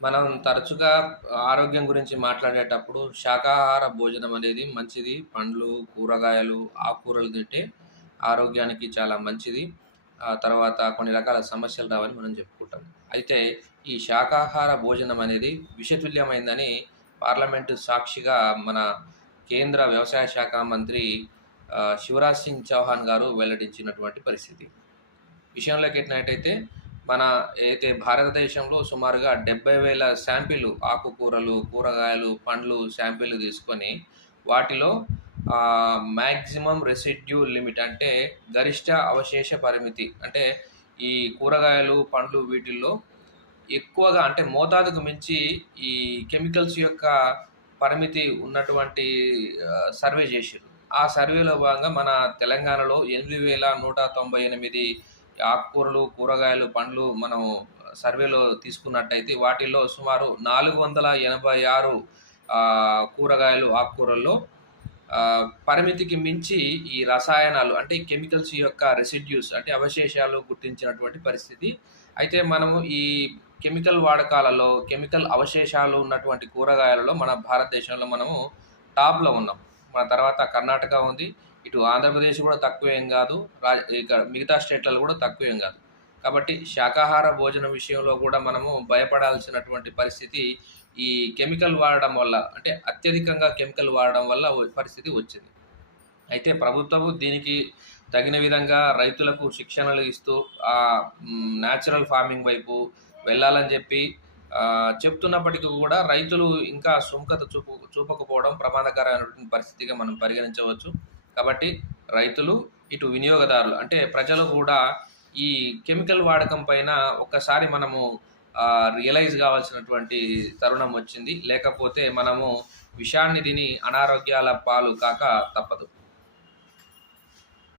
మనం తరచుగా ఆరోగ్యం గురించి మాట్లాడేటప్పుడు శాకాహార భోజనం అనేది మంచిది. పండ్లు, కూరగాయలు, ఆకుకూరలు తింటే ఆరోగ్యానికి చాలా మంచిది. తర్వాత కొన్ని రకాల సమస్యలు రావని మనం చెప్పుకుంటాం. అయితే ఈ శాకాహార భోజనం అనేది విషతుల్యమైందని పార్లమెంటు సాక్షిగా మన కేంద్ర వ్యవసాయ శాఖ మంత్రి శివరాజ్ సింగ్ చౌహాన్ గారు వెల్లడించినటువంటి పరిస్థితి. విషయంలోకి ఎట్టినట్టయితే మన అయితే భారతదేశంలో సుమారుగా 70,000 శాంపిల్ ఆకుకూరలు, కూరగాయలు, పండ్లు శాంపిల్ తీసుకొని వాటిలో మాక్సిమం రెసిడ్యూ లిమిట్ అంటే గరిష్ట అవశేష పరిమితి అంటే ఈ కూరగాయలు, పండ్లు వీటిల్లో ఎక్కువగా అంటే మోతాదుకు మించి ఈ కెమికల్స్ యొక్క పరిమితి ఉన్నటువంటి సర్వే చేసిర్రు. ఆ సర్వేలో భాగంగా మన తెలంగాణలో 8,198 ఆకుకూరలు, కూరగాయలు, పండ్లు మనం సర్వేలో తీసుకున్నట్టయితే వాటిల్లో సుమారు 486 కూరగాయలు, ఆకుకూరల్లో పరిమితికి మించి ఈ రసాయనాలు అంటే కెమికల్స్ యొక్క రెసిడ్యూస్ అంటే అవశేషాలు గుర్తించినటువంటి పరిస్థితి. అయితే మనము ఈ కెమికల్ వాడకాలలో, కెమికల్ అవశేషాలు ఉన్నటువంటి కూరగాయలలో మన భారతదేశంలో మనము టాప్‌లో ఉన్నాం. మన తర్వాత కర్ణాటక ఉంది. ఇటు ఆంధ్రప్రదేశ్ కూడా తక్కువేం గాదు. ఇక మిగతా స్టేట్‌లలో కూడా తక్కువేం గాదు. కాబట్టి శాకాహార భోజనం విషయంలో కూడా మనము భయపడాల్సినటువంటి పరిస్థితి ఈ కెమికల్ వాడడం వల్ల అంటే అత్యధికంగా కెమికల్ వాడడం వల్ల పరిస్థితి వచ్చింది. అయితే ప్రభుత్వము దీనికి తగిన విధంగా రైతులకు శిక్షణలు ఇస్తూ న్యాచురల్ ఫార్మింగ్ వైపు వెళ్ళాలని చెప్పి చెప్తున్నప్పటికీ కూడా రైతులు ఇంకా సుముఖత చూపకపోవడం ప్రమాదకరమైనటువంటి పరిస్థితిగా మనం పరిగణించవచ్చు. కాబట్టి రైతులు, ఇటు వినియోగదారులు అంటే ప్రజలు కూడా ఈ కెమికల్ వాడకం పైన ఒక్కసారి మనము రియలైజ్ కావాల్సినటువంటి తరుణం వచ్చింది. లేకపోతే మనము విషాన్ని తిని అనారోగ్యాల పాలు కాక తప్పదు.